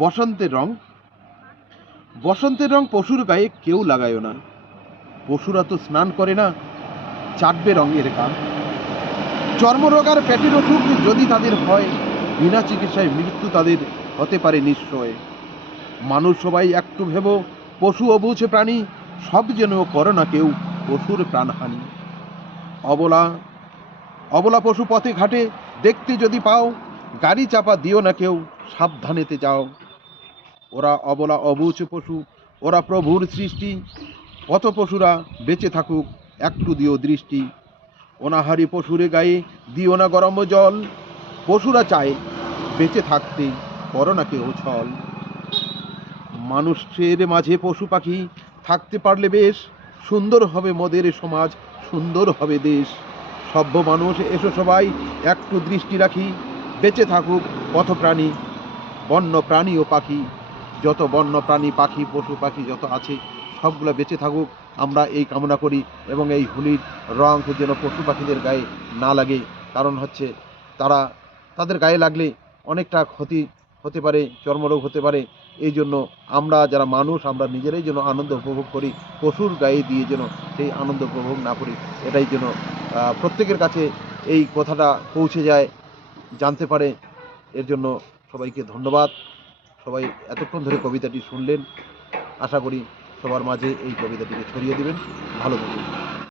বসন্তের রং। বসন্তের রং পশুর গায়ে কেউ লাগায় না, পশুরা তো স্নান করে না, চাটবে রঙের গা। চর্মরোগ আর পেটের অসুখ যদি তাদের হয়, বিনা চিকিৎসায় মৃত্যু তাদের হতে পারে নিশ্চয়। মানুষ সবাই একটু ভেব, পশু অবুঝ প্রাণী, সব যেন করো না কেউ পশুর প্রাণহানি। অবলা অবলা পশু পথে ঘাটে দেখতে যদি পাও, গাড়ি চাপা দিও না কেউ, সাবধানেতে যাও। ওরা অবলা অবুঝ পশু, ওরা প্রভুর সৃষ্টি, পথ পশুরা বেঁচে থাকুক একটু দিও দৃষ্টি। অনাহারি পশুরে গায়ে দিও না গরম জল, পশুরা চায় বেঁচে থাকতে, করো না কেউ ছল। মানুষের মাঝে পশু পাখি থাকতে পারলে বেশ, সুন্দর হবে মোদের সমাজ, সুন্দর হবে দেশ। সভ্য মানুষ এসো সবাই একটু দৃষ্টি রাখি, বেঁচে থাকুক পথ প্রাণী, বন্য প্রাণী ও পাখি। যত বন্য প্রাণী পাখি পশু পাখি যত আছে সবগুলো বেঁচে থাকুক, আমরা এই কামনা করি। এবং এই হোলির রং যেন পশু পাখিদের গায়ে না লাগে, কারণ হচ্ছে তাদের গায়ে লাগলে অনেকটা ক্ষতি হতে পারে, চর্মরোগ হতে পারে। এই জন্য আমরা যারা মানুষ আমরা নিজেরাই যেন আনন্দ উপভোগ করি, পশুর গায়ে দিয়ে যেন সেই আনন্দ উপভোগ না করি। এটাই যেন প্রত্যেকের কাছে এই কথাটা পৌঁছে যায়, জানতে পারে। এর জন্য সবাইকে ধন্যবাদ। সবাই এতক্ষণ ধরে কবিতাটি শুনলেন, আশা করি সবার মাঝে এই কবিতাটিকে ছড়িয়ে দিবেন। ভালো থাকুন।